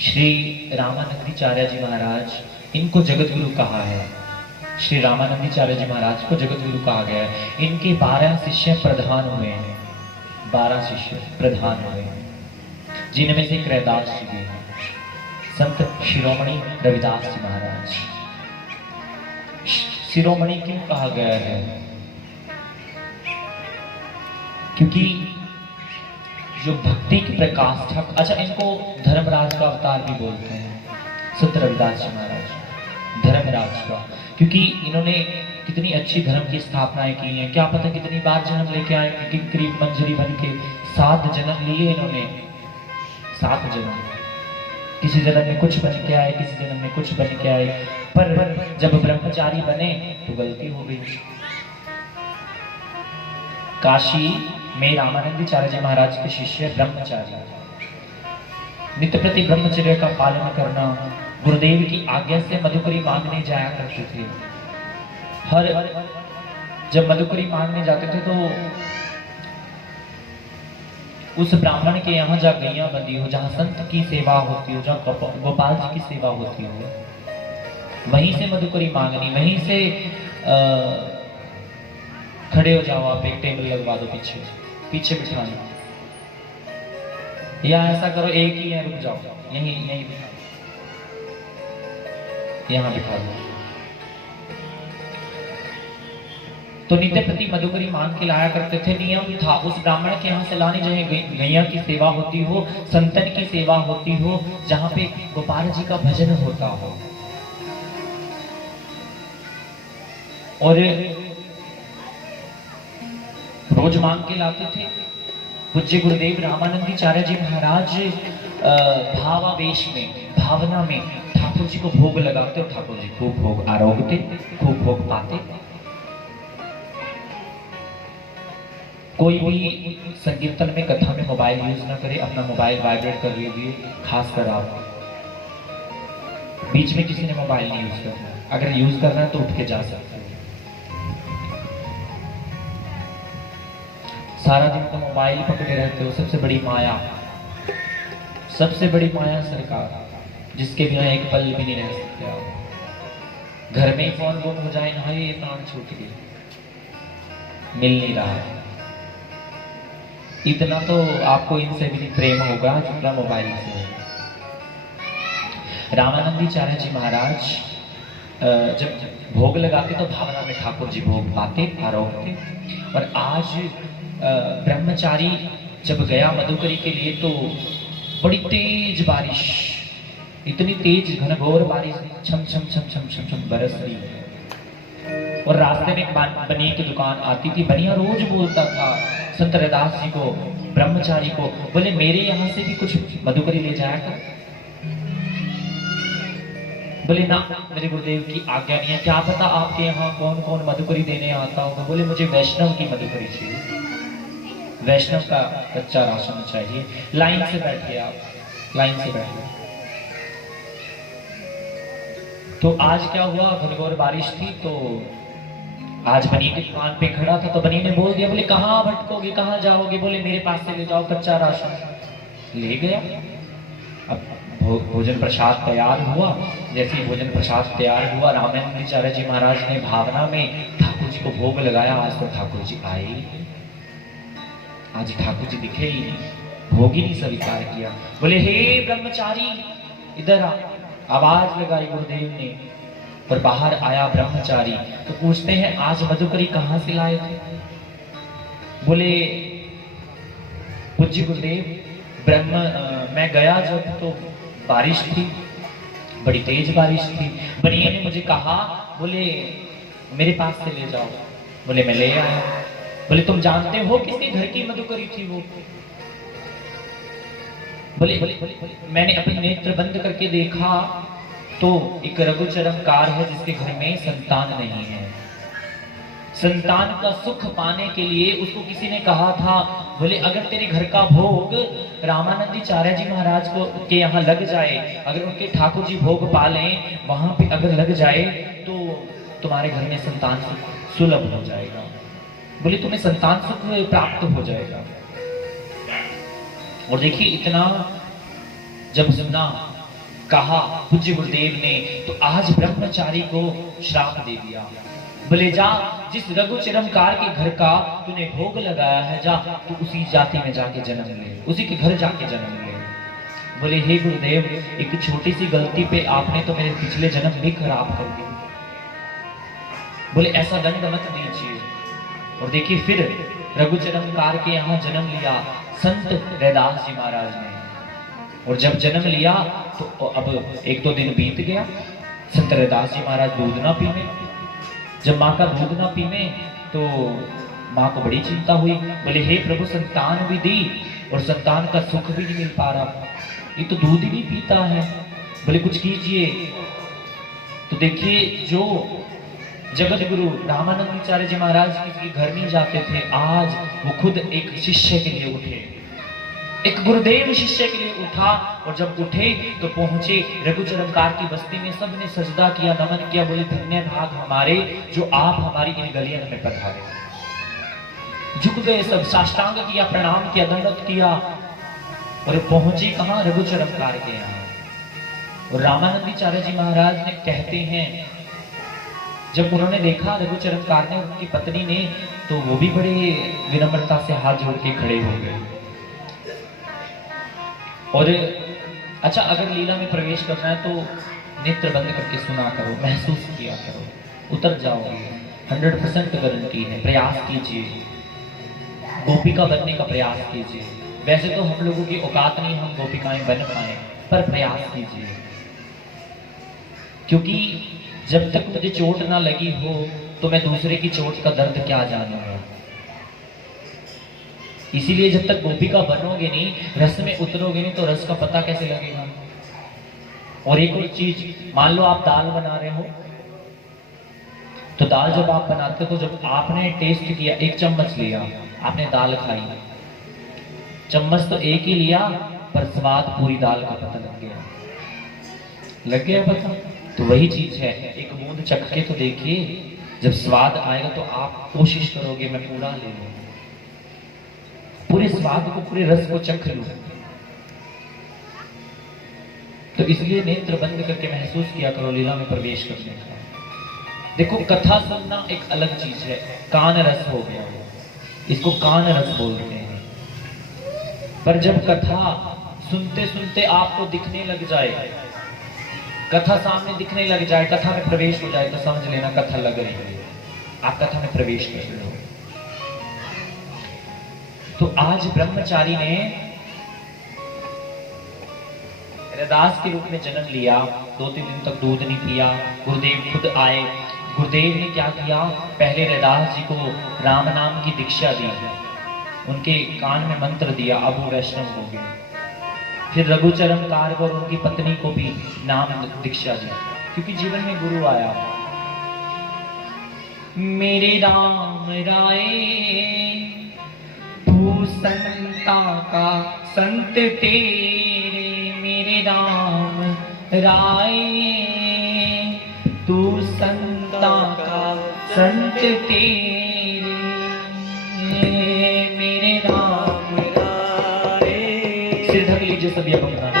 श्री रामानंदीचार्य जी महाराज, इनको जगत गुरु कहा है। श्री रामानंदीचार्य जी महाराज को जगत गुरु कहा गया है। इनके 12 शिष्य प्रधान हुए हैं, 12 शिष्य प्रधान हुए हैं, जिनमें से एक रैदास जी भी हैं, संत शिरोमणि रविदास जी महाराज। शिरोमणि क्यों कहा गया है? क्योंकि जो भक्ति की प्रकाष्ठा, अच्छा इनको धर्मराज का अवतार भी बोलते हैं, संत रविदास जी महाराज धर्मराज का, क्योंकि इन्होंने कितनी अच्छी धर्म की स्थापनाएं की हैं। क्या पता कितनी बार जन्म लेके आए, करीब मंजरी बन के 7 जन्म लिए इन्होंने, 7 जन्म। किसी जन्म में कुछ बन के आए, किसी जन्म में कुछ बन के आए, पर जब ब्रह्मचारी बने तो गलती हो गई। काशी में रामानंदीचार्य जी महाराज के शिष्य ब्रह्मचारी, नित्य प्रति ब्रह्मचर्य का पालन करना, गुरुदेव की आज्ञा से मधुकरी मांगने जाया करते थे। जब मधुकरी मांगने जाते थे तो उस ब्राह्मण के यहाँ जहाँ गैया बंधी हो, जहाँ संत की सेवा होती हो, जहाँ गोपाल जी की सेवा होती हो, वहीं से मधुकरी मांगनी, वहीं से खड़े हो जाओ, आप एक टेबल लगवा दो, पीछे बिठाना, या ऐसा करो एक ही है, रुक जाओ, यहीं बिठा दो, यहाँ बिठा दो। तो नित्य प्रति मधुकरी मांग के लाया करते थे। नियम था उस ब्राह्मण के यहाँ से लाने, जहाँ गैया की सेवा होती हो, संतन की सेवा होती हो, जहाँ पे गोपाल जी का भजन होता हो। और रोज मांग के लाते थे। पूज्य गुरुदेव रामानंदीचार्य जी महाराज भावावेश में, भावना में ठाकुर जी को भोग लगाते, और ठाकुर जी खूब भोग आरोगते, खूब भोग पाते। कोई भी संकीर्तन में, कथा में मोबाइल यूज ना करे, अपना मोबाइल वाइब्रेट कर लीजिए, खासकर आप। बीच में किसी ने मोबाइल नहीं यूज करना, अगर यूज करना है तो उठ के जा सकते हो। सारा दिन तो मोबाइल पकड़े रहते हो। सबसे बड़ी माया, सबसे बड़ी माया सरकार, जिसके बिना एक पल भी नहीं रह सकते आप। घर में ही फोन गुम हो जाए ना, ये प्राण छूट गए, मिल नहीं रहा है। इतना तो आपको इनसे भी प्रेम होगा जितना मोबाइल से होगा। रामानंदीचार्य जी महाराज जब भोग लगाते तो भावना में ठाकुर जी भोग पाते, आरोगते। और आज ब्रह्मचारी जब गया मधुकरी के लिए तो बड़ी तेज बारिश, इतनी तेज घनघोर बारिश छम छम छम छम छम छम बरस रही। और रास्ते में एक बनिए की दुकान आती थी। बनिया रोज बोलता था संत रविदास जी को, ब्रह्मचारी को, बोले मेरे यहाँ से भी कुछ मधुकरी ले जाया कर। बोले ना, मेरे गुरुदेव की आज्ञा नहीं है। क्या पता आपके यहाँ कौन कौन मधुकरी देने आता होगा। बोले मुझे वैष्णव की मधुकरी चाहिए, वैष्णव का कच्चा राशन चाहिए। लाइन से बैठिए आप, लाइन से बैठिए। तो आज क्या हुआ, घनघोर बारिश थी, तो आज बनिए की दुकान पे खड़ा था। तो बनिए ने बोल दिया, बोले कहाँ भटकोगे, कहाँ जाओगे। बोले मेरे पास से ले जाओ कच्चा राशन। ले गया। अब भोजन प्रसाद तैयार हुआ। जैसे ही भोजन प्रसाद तैयार हुआ, रामानंदीचार्य जी महाराज ने भावना में ठाकुर जी को भोग लगाया। आज तो ठाकुर जी आए, आज ठाकुर जी दिखे ही नहीं, भोग ही नहीं स्वीकार किया। बोले हे ब्रह्मचारी इधर आ। आवाज लगाई गुरुदेव ने, और बाहर आया ब्रह्मचारी। तो पूछते हैं आज मधुकरी कहाँ से लाए थे। बोले पूज्य गुरुदेव मैं गया जब तो बारिश थी, बड़ी तेज बारिश थी। बनिए ने मुझे कहा, बोले मेरे पास से ले जाओ। बोले मैं ले आया। बोले तुम जानते हो किसके घर की मधुकरी थी वो। बोले मैंने अपने नेत्र बंद करके देखा तो एक रघुचरमकार है जिसके घर में संतान नहीं है। संतान का सुख पाने के लिए उसको किसी ने कहा था, बोले अगर तेरे घर का भोग रामानंदीचार्य जी महाराज को के यहाँ लग जाए, अगर उनके ठाकुर जी भोग पा लें, वहां पे अगर लग जाए तो तुम्हारे घर में संतान सुख सुलभ हो जाएगा। बोले तुम्हें संतान सुख प्राप्त हो जाएगा। और देखिए इतना जब सुना कहा पूज्य गुरुदेव ने, तो आज ब्रह्मचारी को श्राप दे दिया। बोले जा, जिस रघुचरमकार के घर का तूने भोग लगाया है, जा तू उसी जाति में जाके जन्म ले, उसी के घर जाके जन्म ले। बोले हे गुरुदेव, एक छोटी सी गलती पे आपने तो मेरे पिछले जन्म भी खराब कर दी। बोले ऐसा दंड मत दीजिए। और देखिए फिर रघुचरमकार के यहाँ जन्म लिया संत रैदास जी महाराज ने। और जब जन्म लिया तो अब 1-2 दिन बीत गया, संत रैदास जी महाराज दूध ना पीने। जब माँ का दूध ना पीने तो माँ को बड़ी चिंता हुई। बोले हे प्रभु, संतान भी दी और संतान का सुख भी नहीं मिल पा रहा, ये तो दूध ही नहीं पीता है। बोले कुछ कीजिए। तो देखिए जो जगत गुरु रामानंदाचार्य जी महाराज के घर नहीं जाते थे, आज वो खुद एक शिष्य के लिए उठे, एक गुरुदेव शिष्य के लिए उठा। और जब उठे तो पहुंचे रघुचरमकार की बस्ती में, सबने सजदा किया, नमन किया। बोले धन्य भाग हमारे जो आप हमारी इन गलियों में पधारे। झुक गए सब, साष्टांग किया, प्रणाम किया, दंडवत किया और पहुंचे कहां? रघुचरमकार के यहाँ। और रामानंदाचार्य जी महाराज ने कहते हैं, जब उन्होंने देखा रघुचरमकार ने, उनकी पत्नी ने, तो वो भी बड़े विनम्रता से हाथ जोड़ के खड़े हो गए। और अच्छा, अगर लीला में प्रवेश करना है तो नेत्र बंद करके सुना करो, महसूस किया करो, उतर जाओगे, 100% गारंटी है। प्रयास कीजिए, गोपिका बनने का प्रयास कीजिए। वैसे तो हम लोगों की औकात नहीं हम गोपिकाएं बन पाए, पर प्रयास कीजिए, क्योंकि जब तक मुझे चोट ना लगी हो तो मैं दूसरे की चोट का दर्द क्या जानूंगा। इसीलिए जब तक गोपिका बनोगे नहीं, रस में उतरोगे नहीं, तो रस का पता कैसे लगेगा। और एक और चीज, मान लो आप दाल बना रहे हो, तो दाल जब आप बनाते हो, तो जब आपने टेस्ट किया, 1 चम्मच लिया, आपने दाल खाई, चम्मच तो एक ही लिया, पर स्वाद पूरी दाल का पता लग गया पता। तो वही चीज है, एक बूंद चख के तो देखिए, जब स्वाद आएगा तो आप कोशिश करोगे मैं पूरा ले लूं, पूरे स्वाद को, पूरे रस को चख लूं। तो इसलिए नेत्र बंद करके महसूस किया करो लीला में प्रवेश करने का। देखो कथा सुनना एक अलग चीज है, कान रस हो गया, इसको कान रस बोलते हैं। पर जब कथा सुनते सुनते आपको दिखने लग जाए, कथा सामने दिखने लग जाए, कथा में प्रवेश हो जाए, तो समझ लेना कथा लग रही है, आप कथा में प्रवेश कर रहे हो। तो आज ब्रह्मचारी ने रैदास के रूप में जन्म लिया, 2-3 दिन तक दूध नहीं पिया। गुरुदेव खुद आए, गुरुदेव ने क्या किया, पहले रैदास जी को राम नाम की दीक्षा दी, उनके कान में मंत्र दिया, अब वो वैष्णव हो गए। फिर रघुचरमकार को और उनकी पत्नी को भी नाम दीक्षा दी, क्योंकि जीवन में गुरु आया। मेरे राम राय तू संता का संत तेरे, मेरे राम राय तू संता का संत तेरे, मेरे राम राय। सिर ढक लीजिए सभी अपना।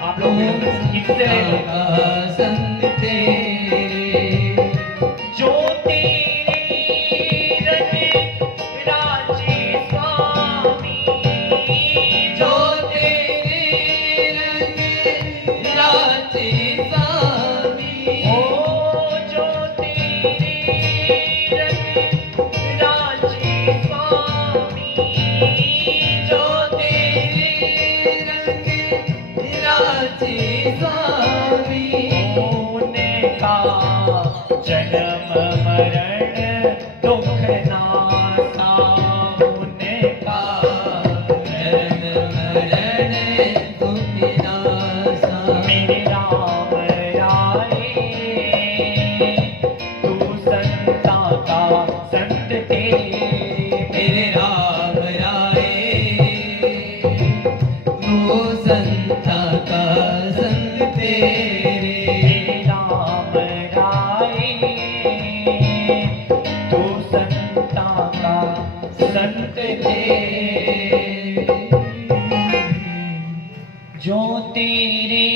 आप लोग इससे संत तेरे, जो तेरे राजे स्वामी, जो जो तेरे